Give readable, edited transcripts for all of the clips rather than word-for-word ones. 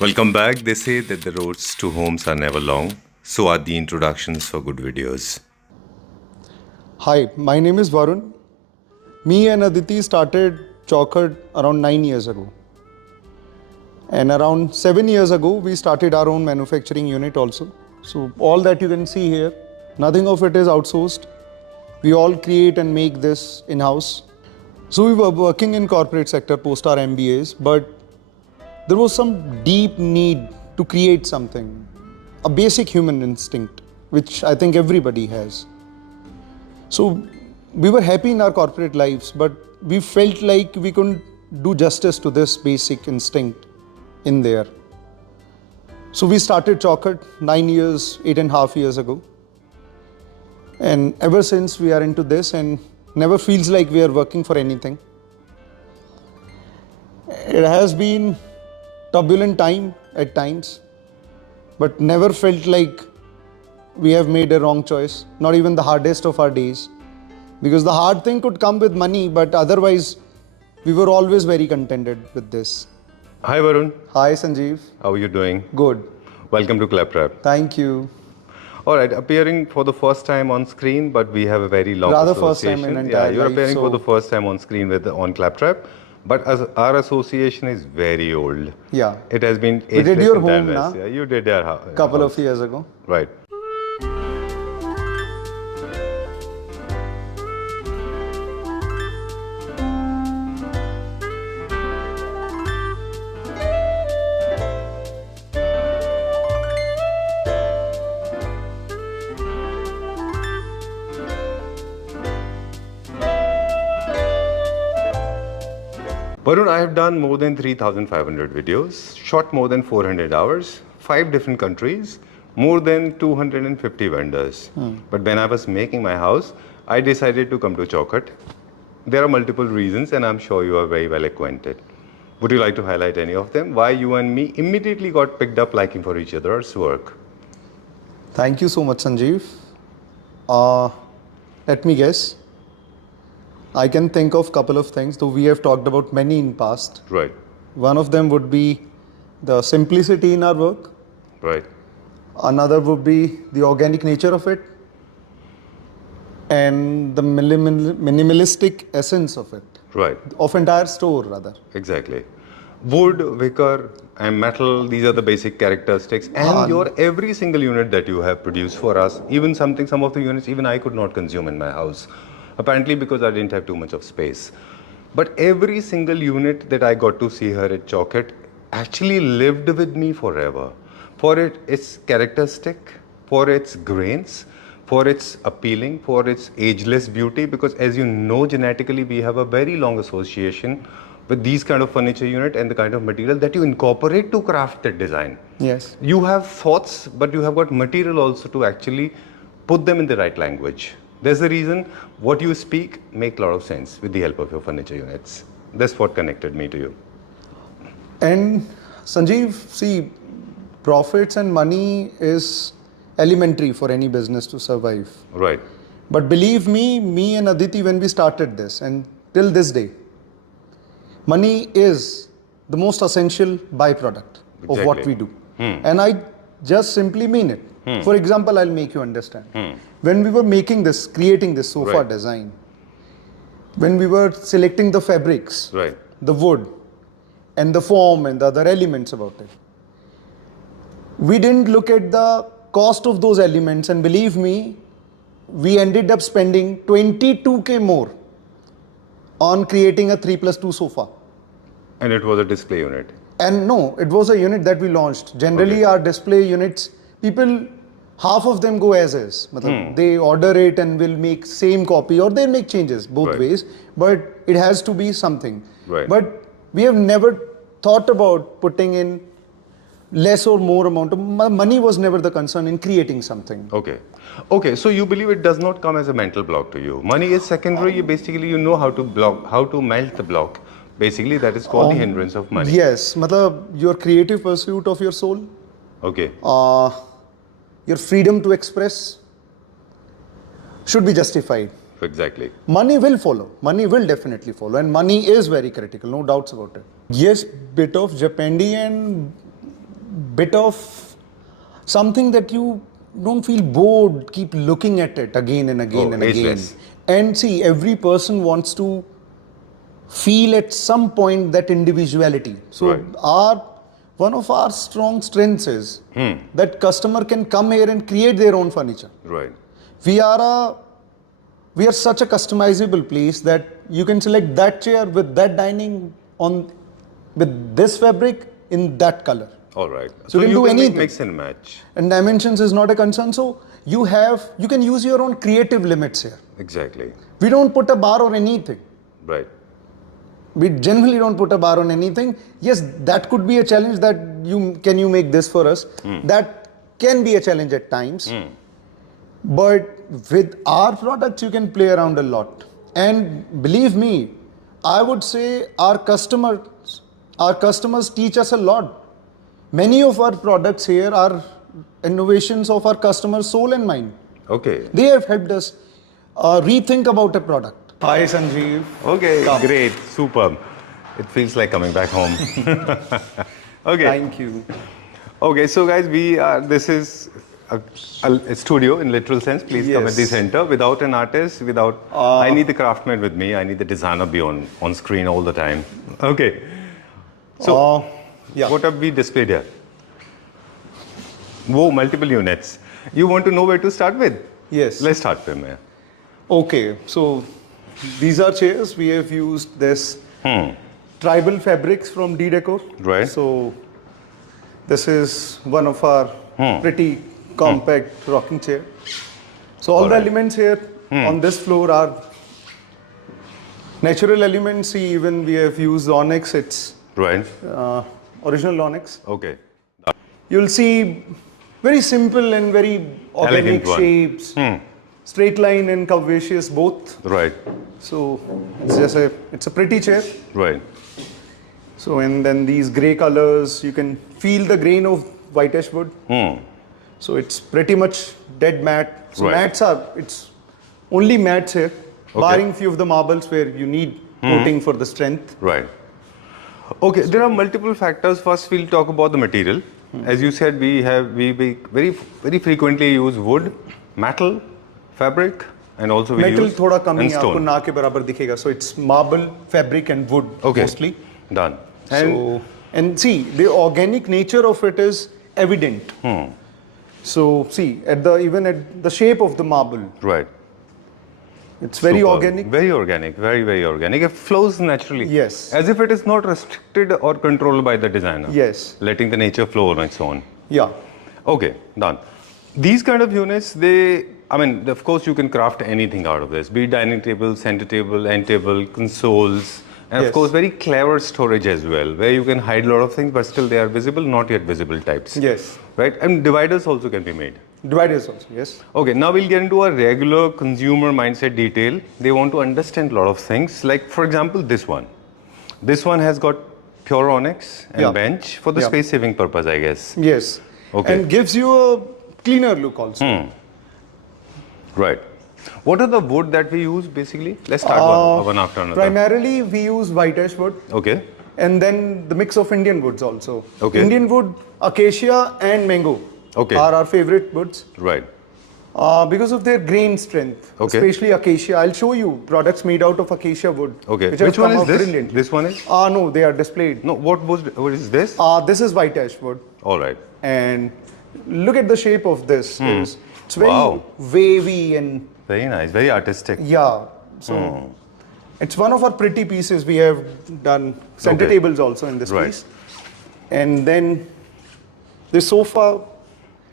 Welcome back. They say that the roads to homes are never long. So are the introductions for good videos. Hi, my name is Varun. Me and Aditi started Chaukhat around 9 years ago. And around 7 years ago, we started our own manufacturing unit also. So all that you can see here, nothing of it is outsourced. We all create and make this in-house. So we were working in corporate sector post our MBAs, but there was some deep need to create something, a basic human instinct, which I think everybody has. So we were happy in our corporate lives, but we felt like we couldn't do justice to this basic instinct in there. So we started Chaukhat 9 years, 8.5 years ago. And ever since we are into this and never feels like we are working for anything. It has been turbulent time at times, but never felt like we have made a wrong choice, not even the hardest of our days. Because the hard thing could come with money, but otherwise we were always very contented with this. Hi Varun. Hi Sanjeev. How are you doing? Good. Welcome to Claptrap. Thank you. Alright, appearing for the first time on screen, but we have a very long Rather association. first time in Yeah, entire you're life, appearing for so- the first time on screen on Claptrap. But as our association is very old. Yeah. It has been We did ageless your and home, timeless. na? Yeah, you did your Couple house. of years ago. Right. Varun, I have done more than 3,500 videos, shot more than 400 hours, 5 different countries, more than 250 vendors. But when I was making my house, I decided to come to Chaukhat. There are multiple reasons and I'm sure you are very well acquainted. Would you like to highlight any of them? Why you and me immediately got picked up liking for each other's work? Thank you so much, Sanjeev. Let me guess. I can think of a couple of things, though we have talked about many in past. Right, One of them would be the simplicity in our work. right, Another would be the organic nature of it. And the minimalistic essence of it. right. Of entire store, rather. Exactly. Wood, wicker, and metal, these are the basic characteristics. And your every single unit that you have produced for us, even some of the units, even I could not consume in my house. Apparently because I didn't have too much of space. But every single unit that I got to see here at Chaukhat actually lived with me forever. For its characteristic, for its grains, for its appealing, for its ageless beauty, because as you know, genetically we have a very long association with these kind of furniture unit and the kind of material that you incorporate to craft that design. Yes. You have thoughts, but you have got material also to actually put them in the right language. There's the reason what you speak make a lot of sense with the help of your furniture units. That's what connected me to you. And Sanjeev, see, profits and money is elementary for any business to survive. Right. But believe me and Aditi, when we started this and till this day, money is the most essential byproduct of what Exactly. we do. And I just simply mean it. For example, I'll make you understand. When we were making this, creating this sofa Right. design, when we were selecting the fabrics, Right. the wood, and the form and the other elements about it, we didn't look at the cost of those elements, and believe me, we ended up spending 22K more on creating a 3+2 sofa. And it was a display unit. And no, it was a unit that we launched. Generally, Okay. our display units, people, half of them go as is. Matlab, they order it and will make same copy, or they make changes both Right. ways. But it has to be something. Right. But we have never thought about putting in less or more amount of money. Was never the concern in creating something. Okay. Okay, so you believe it does not come as a mental block to you. Money is secondary. You basically, you know how to block, how to melt the block. Basically, that is called the hindrance of money. Yes, matlab, your creative pursuit of your soul, Okay. your freedom to express should be justified. Exactly. Money will follow. Money will definitely follow. And money is very critical, no doubts about it. Yes, bit of Japandi and bit of something that you don't feel bored, keep looking at it again and again and again. ageless. And see, every person wants to feel at some point that individuality. So Right. one of our strong strengths is that customer can come here and create their own furniture. Right. We are such a customizable place that you can select that chair with that dining on with this fabric in that color. All right. So you can do make anything. mix and match. And dimensions is not a concern. So you can use your own creative limits here. Exactly. We don't put a bar on anything. Right. We generally don't put a bar on anything. Yes, that could be a challenge that you make this for us. That can be a challenge at times. But with our products, you can play around a lot. And believe me, I would say our customers teach us a lot. Many of our products here are innovations of our customers' soul and mind. Okay. They have helped us rethink about a product. Hi, Sanjeev. Okay. Come. Great. Superb. It feels like coming back home. Okay. Thank you. Okay. So guys, this is a studio in literal sense. Please come at the Yes. center. Without an artist, I need the craftsman with me. I need the designer be on screen all the time. Okay. So what have we displayed here? Whoa, multiple units. You want to know where to start with? Yes. Let's start from here. Okay, so these are chairs. We have used this tribal fabrics from Decor. Right. So this is one of our pretty compact rocking chair. So all the elements here on this floor are natural elements. See, even we have used onyx. It's Right. original onyx. Okay. You'll see very simple and very organic Elegant one. shapes. Straight line and curvaceous both. Right. So it's a pretty chair. Right. So and then these grey colors, you can feel the grain of whitish wood. So it's pretty much dead matte. So Right. it's only mattes here, barring few of the marbles where you need coating for the strength. Right. Okay, there are multiple factors. First, we'll talk about the material. As you said, we very frequently use wood, metal, fabric, and also we Metal use थोड़ा कम and ही आपको stone. ना के बराबर दिखेगा. So it's marble, fabric, and wood Okay. mostly. Done. And see, the organic nature of it is evident. So see, even at the shape of the marble, Right. it's very Superb. organic. Very organic. Very, very organic. It flows naturally. Yes. As if it is not restricted or controlled by the designer. Yes. Letting the nature flow on its own. Yeah. Okay, done. These kind of units, of course you can craft anything out of this. Be it dining table, center table, end table, consoles, and of Yes. course very clever storage as well, where you can hide a lot of things, but still they are visible, not yet visible types. Yes. Right? And dividers also can be made. Dividers also. Yes. Okay, now we'll get into a regular consumer mindset detail. They want to understand a lot of things. Like, for example, this one. This one has got pure onyx and Yeah. bench for the Yeah. space saving purpose, I guess. Yes. Okay. And gives you a cleaner look also. Right. What are the wood that we use basically? Let's start one after another. Primarily, we use whitish wood. Okay. And then the mix of Indian woods also. Okay. Indian wood, acacia and mango Okay. are our favorite woods Right. because of their grain strength, Okay. especially acacia. I'll show you products made out of acacia wood. Okay. Which have Which one come is out this? brilliant. This one is? No, they are displayed. No, what is this? This is whitish wood. All right. And look at the shape of this. It's very Wow. wavy and Very nice. Very artistic. yeah. So it's one of our pretty pieces. We have done center Okay. tables also in this Right. piece. And then the sofa.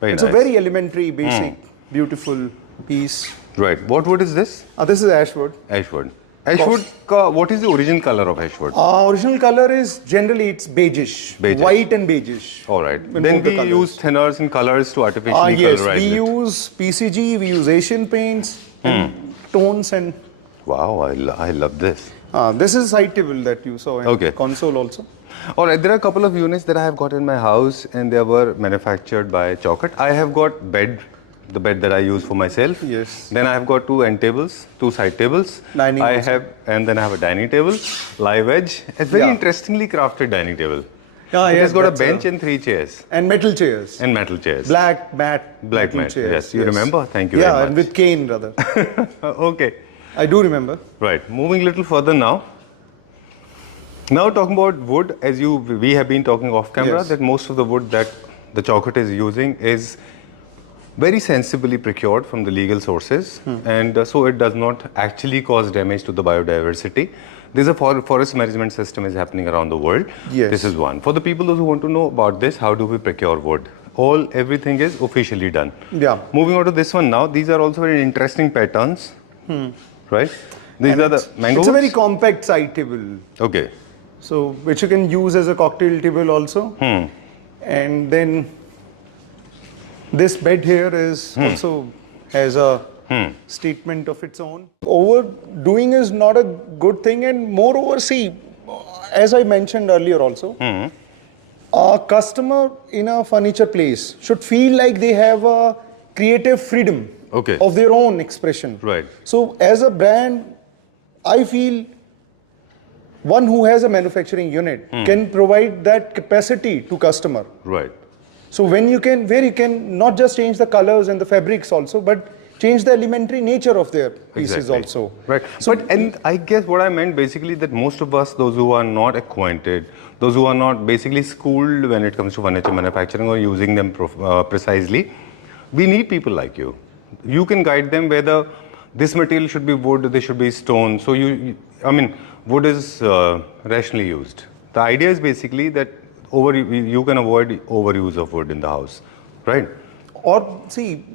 Very It's nice. a very elementary, basic, beautiful piece. Right. What wood is this? This is ash wood. Ashwood. Ashwood, what is the origin color of ashwood? Original color is generally it's beigeish, Beigeish. white and beigeish. All right. in Then both the we colours. use thinners and colors to artificially Yes, colorize we it. use PCG, we use Asian paints, and tones, and Wow, I love this. this is side table that you saw in Okay. console also. All right, there are a couple of units that I have got in my house and they were manufactured by Chaukat. I have got the bed that I use for myself. Yes. Then I have got two end tables, two side tables. Dining also. And then I have a dining table, live edge. It's very Yeah. interestingly crafted dining table. Ah, It yes, has got a that's bench and 3 chairs. And metal chairs. And metal chairs. Black mat. Black metal mat. chairs. Yes, you remember? Thank you very Yeah, much. and with cane, rather. Okay. I do remember. Right. Moving a little further now. Now talking about wood, as we have been talking off camera, Yes. that most of the wood that the Chaukat is using is very sensibly procured from the legal sources, and so it does not actually cause damage to the biodiversity. There's a forest management system is happening around the world. Yes. This is one. For the people those who want to know about this, how do we procure wood? Everything is officially done. Yeah. Moving on to this one now, these are also very interesting patterns, right? These And are the it's mango a very woods? compact side table. Okay. So, which you can use as a cocktail table also. And then this bed here is also has a statement of its own. Overdoing is not a good thing, and moreover, see, as I mentioned earlier also, a customer in a furniture place should feel like they have a creative freedom Okay. of their own expression. Right. So as a brand, I feel one who has a manufacturing unit can provide that capacity to customer. Right. So where you can not just change the colors and the fabrics also, but change the elementary nature of their pieces Exactly. also. Right. So, and I guess what I meant basically that most of us, those who are not acquainted, those who are not basically schooled when it comes to furniture manufacturing or using them precisely, we need people like you. You can guide them whether this material should be wood, this should be stone. So I mean, wood is rationally used. The idea is basically that you can avoid overuse of wood in the house, right? or see,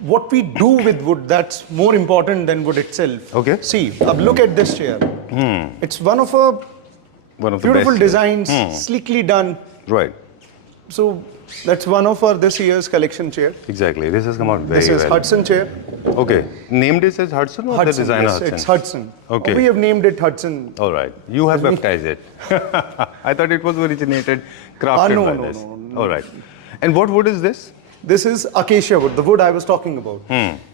what we do with wood, that's more important than wood itself. Okay. See, look at this chair. It's one of One of the beautiful best. designs, sleekly done. Right. So that's one of our this year's collection chair. Exactly. This has come out very This is well. Hudson chair. Okay. Named this as Hudson or the designer yes, Hudson? it's Hudson. Okay. We have named it Hudson. All right. You have baptized it. I thought it was crafted no, by no, this. no. All right. And what wood is this? This is acacia wood, the wood I was talking about.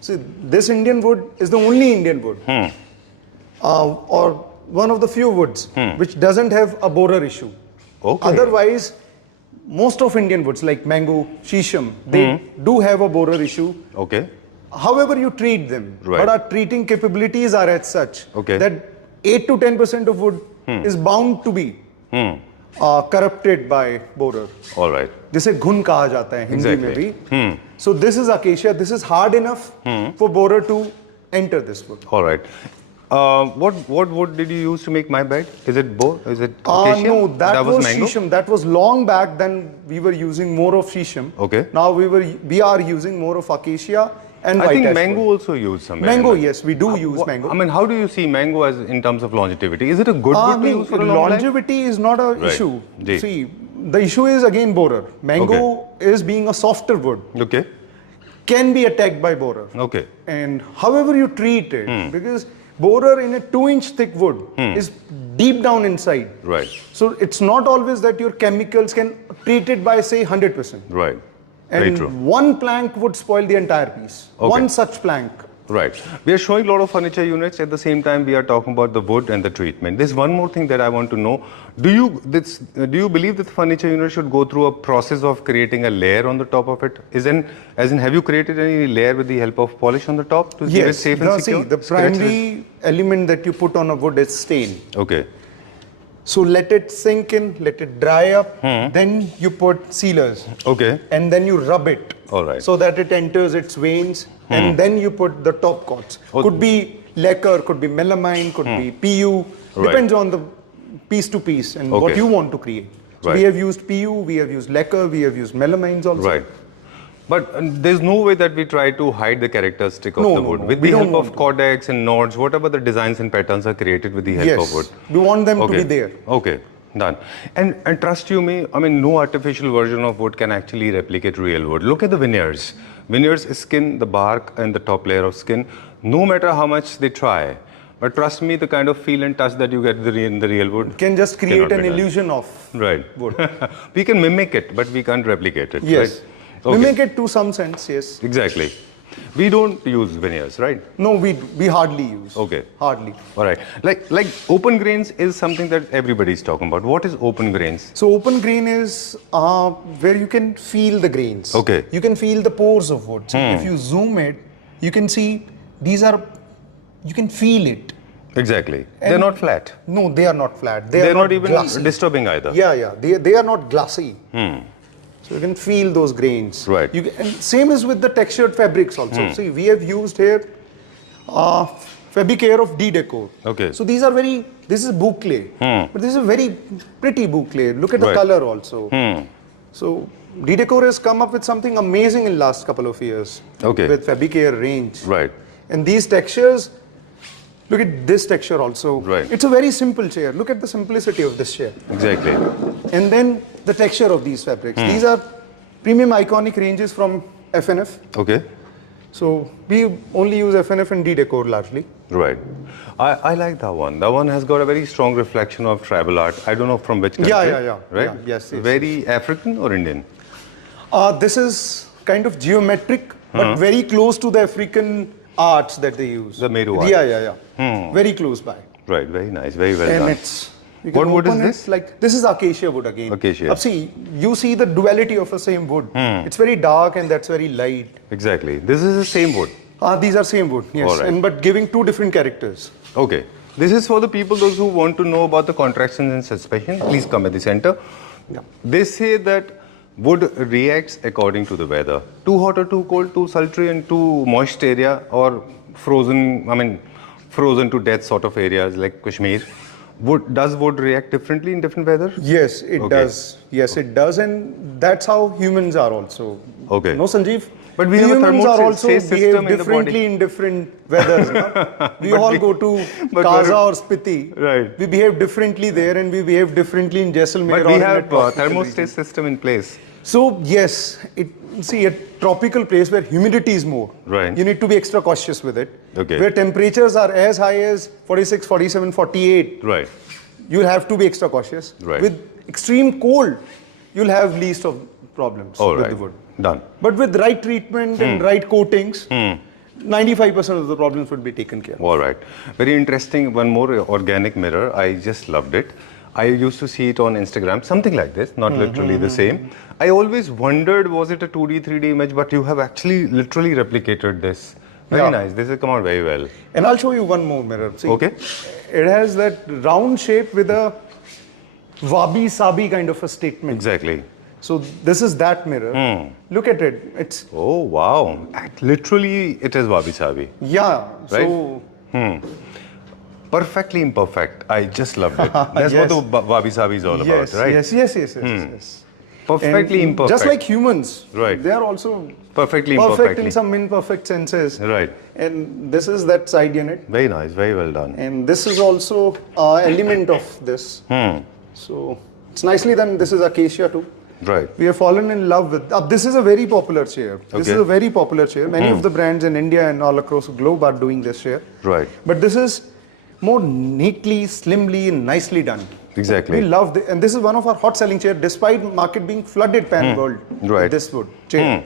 See, this Indian wood is the only Indian wood, or one of the few woods which doesn't have a borer issue. Okay. Otherwise, most of Indian woods like mango, shisham, they do have a borer issue. Okay. However you treat them, Right. but our treating capabilities are as such Okay. that 8 to 10% of wood is bound to be corrupted by borer. All right. जिसे घुन कहा जाता है हिंदी में Exactly. भी. So this is acacia. This is hard enough for borer to enter this wood. All right. What wood did you use to make my bed? Is it Is it acacia? No, that was mango? shisham. That was long back. Then we were using more of shisham. Okay. Now we are using more of acacia and I white think ash mango wood. also used some Mango, yes, we do use mango. I mean, how do you see mango as in terms of longevity? Is it a good wood to use for a long life? longevity is not a Right. issue. Ji. See, the issue is again borer. Mango is being a softer wood, Okay. can be attacked by borer. Okay. And however you treat it, because borer in a 2-inch thick wood is deep down inside. Right. So it's not always that your chemicals can treat it by say 100%. Right. Very And true. one plank would spoil the entire piece. Okay. One such plank. Right. We are showing a lot of furniture units. At the same time, we are talking about the wood and the treatment. There's one more thing that I want to know. Do you believe that the furniture unit should go through a process of creating a layer on the top of it? Have you created any layer with the help of polish on the top to keep it safe and Now secure? see, the primary element that you put on a wood is stain. Okay. So let it sink in, let it dry up, then you put sealers. Okay. And then you rub it. All right. So that it enters its veins, and then you put the top coats. Oh. Could be lacquer, could be melamine, could be PU. Right. Depends on the piece to piece and what Okay. you want to create. So Right. we have used PU, we have used lacquer, we have used melamines also. Right. But there's no way that we try to hide the characteristic of No, the no, wood. no. With We the don't help of want to. cordex and nodes, whatever the designs and patterns are created with the help Yes, of wood. we want them to Okay. be there. Okay, done. And trust you me, I mean, no artificial version of wood can actually replicate real wood. Look at the veneers. Veneers is skin, the bark, and the top layer of skin. No matter how much they try, but trust me, the kind of feel and touch that you get in the real wood Can just create cannot an be done. illusion of Right. wood. We can mimic it, but we can't replicate it. Yes. Right? Okay. Mimic it to some sense, yes. Exactly. We don't use veneers, right? No, we hardly use. Okay. Hardly. All right. Like open grains is something that everybody's talking about. What is open grains? So open grain is where you can feel the grains. Okay. You can feel the pores of wood. So if you zoom it, you can see these are, you can feel it. Exactly. They're not flat. No, they are not flat. They're not even glassy. disturbing either. Yeah. They are not glassy. So you can feel those grains. Right. And same is with the textured fabrics also. See, we have used here Fabricare of Decor. Okay. So these are this is boucle. But this is a very pretty boucle. Look at the Right. color also. So Decor has come up with something amazing in last couple of years. Okay. With Fabricare range. Right. And these textures, look at this texture also. Right. It's a very simple chair. Look at the simplicity of this chair. Exactly. And then the texture of these fabrics. These are premium iconic ranges from FNF. Okay. So we only use FNF and Decor largely. Right. I like that one. That one has got a very strong reflection of tribal art. I don't know from which country. Yeah. Right? Yeah, yes. Very African or Indian? This is kind of geometric, but very close to the African arts that they use. The Meru art. Yeah. Very close by. Right. Very nice. Very well And done. it's... you can What wood is open it this? Like this is acacia wood again. Acacia. See, you see the duality of the same wood. It's very dark and that's very light. Exactly. This is the same wood. These are same wood, yes. All right. But giving two different characters. Okay. This is for the people, those who want to know about the contractions and suspension. Please come at the center. Yeah. They say that wood reacts according to the weather. Too hot or too cold, too sultry and too moist area, or frozen to death sort of areas like Kashmir. Does wood react differently in different weather? Yes, it does. Yes, it does. And that's how humans are also. Okay. No, Sanjeev? But we have a humans are also thermostat system behave in the differently body. in different weathers. No? We all go to but Kaza Varun- or Spiti. Right. We behave differently there and we behave differently in Jaisalmer. But or we in a have a tropical thermostat region. system in place. So yes, a tropical place where humidity is more. Right. You need to be extra cautious with it. Okay. Where temperatures are as high as 46, 47, 48. Right. You'll have to be extra cautious. Right. With extreme cold, you'll have least of problems All with right. the wood. Done. But with right treatment and right coatings, 95% of the problems would be taken care of. All right. Very interesting. One more organic mirror. I just loved it. I used to see it on Instagram, something like this, not literally the same. I always wondered, was it a 2D, 3D image, but you have actually literally replicated this. Very Yeah. nice. This has come out very well. And I'll show you one more mirror. See, Okay. It has that round shape with a wabi-sabi kind of a statement. Exactly. So this is that mirror. Look at it. It's, Oh, wow. Literally, it is wabi-sabi. yeah. Right? So Perfectly imperfect. I just loved it. That's Yes. what the wabi-sabi is all yes, about, right? yes. Perfectly And imperfect. just like humans, Right. they are also Perfectly perfect imperfectly. in some imperfect senses. Right. And this is that side unit. Very nice. Very well done. And this is also element of this. So it's nicely done. This is acacia too. Right. We have fallen in love with. This is a very popular chair. This Okay. is a very popular chair. Many of the brands in India and all across the globe are doing this chair. Right. But this is more neatly, slimly, and nicely done. Exactly. We love this, and this is one of our hot selling chair, despite market being flooded pan world Right. with this wood chair.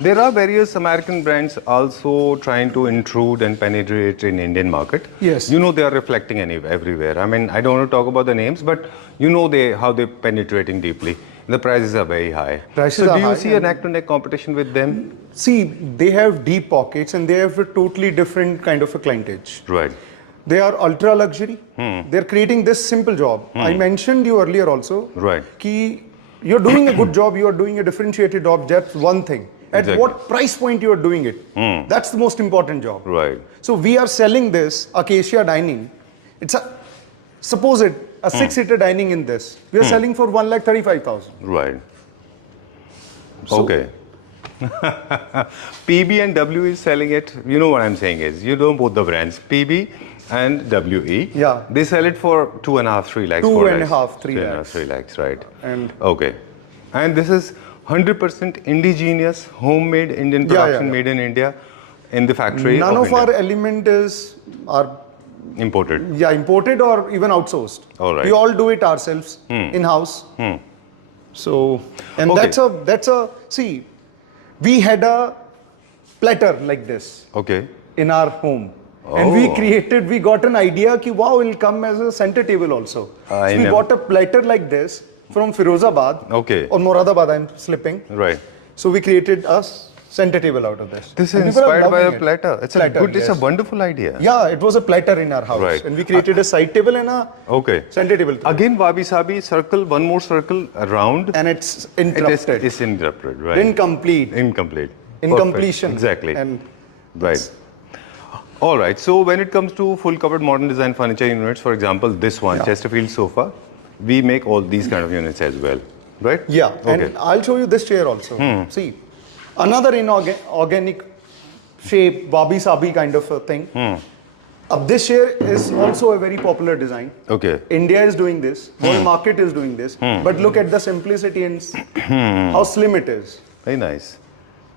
There are various American brands also trying to intrude and penetrate in Indian market. Yes. You know they are reflecting everywhere. I mean, I don't want to talk about the names, but you know how they're penetrating deeply. The prices are very high. Prices so are do you high see a and- neck-to-neck competition with them? See, they have deep pockets and they have a totally different kind of a clientage. Right. They are ultra luxury. They're creating this simple job. I mentioned you earlier also. Right. Ki you're doing a good job. You are doing a differentiated job. That's one thing. At Exactly. what price point you are doing it? That's the most important job. Right. So we are selling this acacia dining. Suppose it a 6-seater dining in this. We are selling for 1,35,000. Right. So- Okay. PB and W is selling it. You know what I'm saying is, you know both the brands, PB and WE. Yeah. They sell it for 2.5, 3 lakhs. 2.5, 3 3.5, lakhs. 3 lakhs, right. And Okay. And this is 100% indigenous, homemade Indian Yeah, production yeah. made in India in the factory none of India. our element are Imported. imported or even outsourced. All right. We all do it ourselves in house. So and Okay. that's a see, we had a splatter like this Okay. in our home. And we got an idea ki wow, it'll come as a center table also. So we bought a platter like this from Firozabad. Okay. Or Moradabad, I'm slipping. Right. So we created a center table out of this. This is And people are inspired by a loving it. platter. It's Platter, a wonderful idea. Yeah, it was a platter in our house. Right. And we created a side table and a center table. Again, wabi-sabi circle, one more circle around. And it's interrupted. It's interrupted, right? Incomplete. Incomplete. Incompletion. Perfect. Exactly. And right. All right. So when it comes to full covered modern design furniture units, for example, this one, Chesterfield sofa, we make all these kind of units as well, right? Yeah. Okay. And I'll show you this chair also. See, another inorganic shape, wabi-sabi kind of a thing. This chair is also a very popular design. Okay. India is doing this. World market is doing this. But look at the simplicity and how slim it is. Very nice.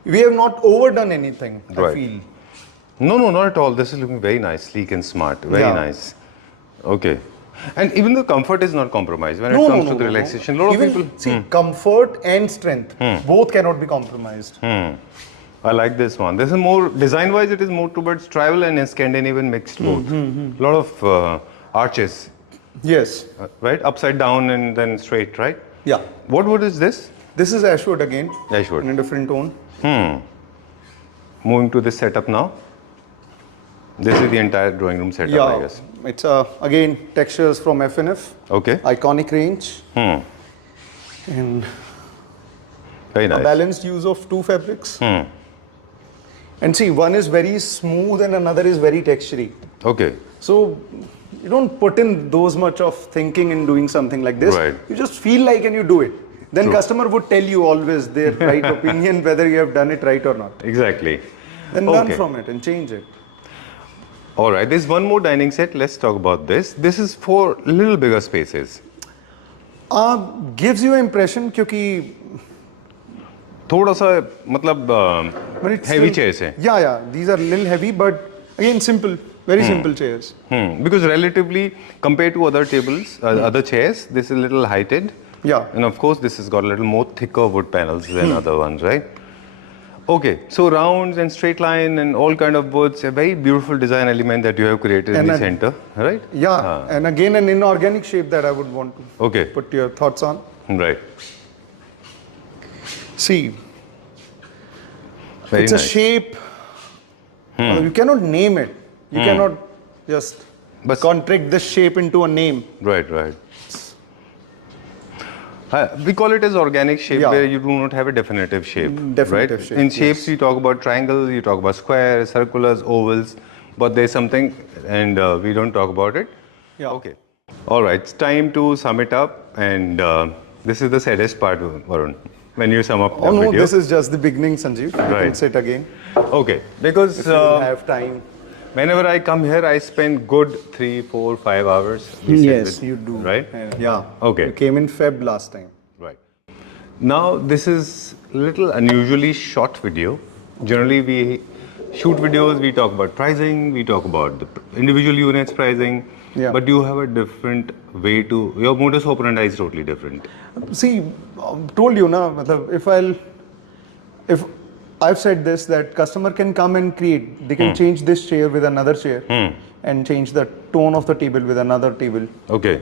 We have not overdone anything, Right. I feel. No, not at all. This is looking very nice, sleek and smart. Very nice. Okay. And even the comfort is not compromised when it comes to the relaxation. A lot of people. See, comfort and strength both cannot be compromised. I like this one. This is more design-wise. It is more towards travel and Scandinavian mixed both. A lot of arches, Yes. right? Upside down and then straight, right? Yeah. What wood is this? This is ashwood again. Ashwood. In a different tone. Moving to this setup now. This is the entire drawing room setup, I guess. It's again textures from FNF. Okay. Iconic range. And Very a nice. balanced use of two fabrics. And see, one is very smooth and another is very textury. Okay. So you don't put in those much of thinking in doing something like this. Right. You just feel like and you do it. Then customer would tell you always their right opinion whether you have done it right or not. Exactly. Then learn from it and change it. All right. There's one more dining set. Let's talk about this. This is for little bigger spaces. Gives you impression क्योंकि थोड़ा सा मतलब but it's heavy still- chairs है. Yeah. These are little heavy, but again simple, very simple chairs. Because relatively compared to other tables, other chairs, this is a little heighted. Yeah. And of course, this has got a little more thicker wood panels than other ones, right? Okay, so rounds and straight line and all kind of woods, a very beautiful design element that you have created in the center, right? Yeah, and again an inorganic shape that I would want to put your thoughts on. Right. See, Very it's nice. a shape. You cannot name it. You cannot just contract this shape into a name. Right. We call it as organic shape where you do not have a definitive shape. Definitive right? shape, In shapes, you talk about triangles, you talk about squares, circulars, ovals, but there's something and we don't talk about it. Yeah. Okay. All right, it's time to sum it up, and this is the saddest part, Varun, when you sum up the No, video. this is just the beginning, Sanjeev. You Right. can sit again. Okay, because If you will have time. whenever I come here, I spend good 3, 4, 5 hours. We sit Yes, with- you do. Right? Yeah. Okay. You came in Feb last time. Right. Now, this is a little unusually short video. Generally, we shoot videos, we talk about pricing, we talk about the individual units pricing, but you have a different way to, your modus operandi is totally different. See, told you na, matlab, if I've said this, that customer can come and create, they can change this chair with another chair and change the tone of the table with another table. Okay.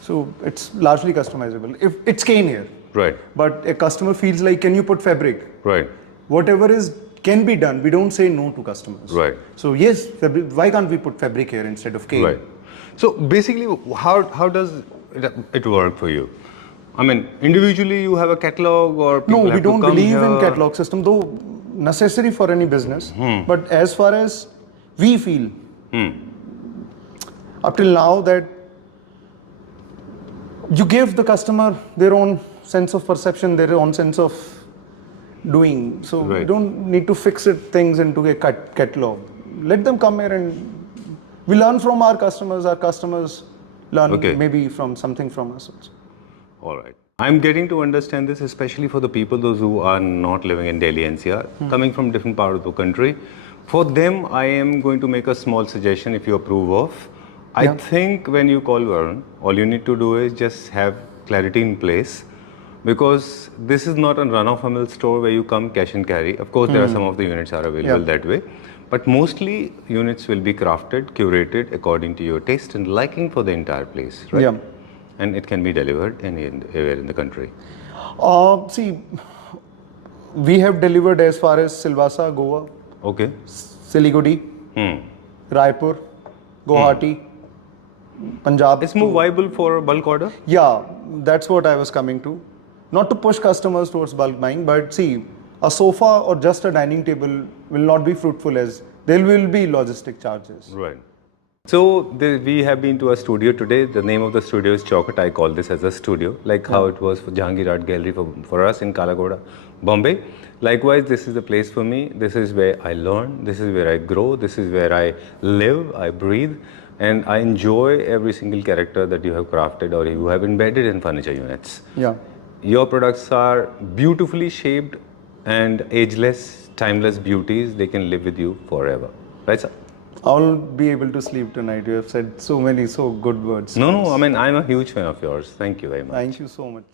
So it's largely customizable. If it's cane here, Right. but a customer feels like, can you put fabric? Right. Whatever can be done, we don't say no to customers. Right. So yes, fabric, why can't we put fabric here instead of cane? Right. So basically, how does it work for you? I mean, individually you have a catalog or people No, we have to don't come believe in here? catalog system, though necessary for any business. But as far as we feel, up till now, that you give the customer their own sense of perception, their own sense of doing. So we don't need to fix it things into a catalog. Let them come here and we learn from our customers learn maybe from something from us also. All right. I'm getting to understand this, especially for the people, those who are not living in Delhi NCR, coming from different parts of the country. For them, I am going to make a small suggestion if you approve of. I think when you call Varun, all you need to do is just have clarity in place. because this is not a run-of-the-mill store where you come cash and carry. Of course, there are some of the units are available that way, but mostly units will be crafted, curated according to your taste and liking for the entire place, right? Yeah. And it can be delivered anywhere in the country. See, we have delivered as far as Silvassa, Goa, Okay. Siliguri, Raipur, Guwahati, Punjab. It's more viable for a bulk order? Yeah, that's what I was coming to. Not to push customers towards bulk buying, but see, a sofa or just a dining table will not be fruitful as there will be logistic charges. Right. So we have been to a studio today. The name of the studio is Chaukhat. I call this as a studio, like how it was for Jahangir Art Gallery for us in Kalagoda, Bombay. Likewise, this is the place for me. This is where I learn. This is where I grow. This is where I live, I breathe. And I enjoy every single character that you have crafted or you have embedded in furniture units. Yeah. Your products are beautifully shaped and ageless, timeless beauties. They can live with you forever. Right, sir? I'll be able to sleep tonight. You have said so many so good words. No, I mean, I'm a huge fan of yours. Thank you very much. Thank you so much.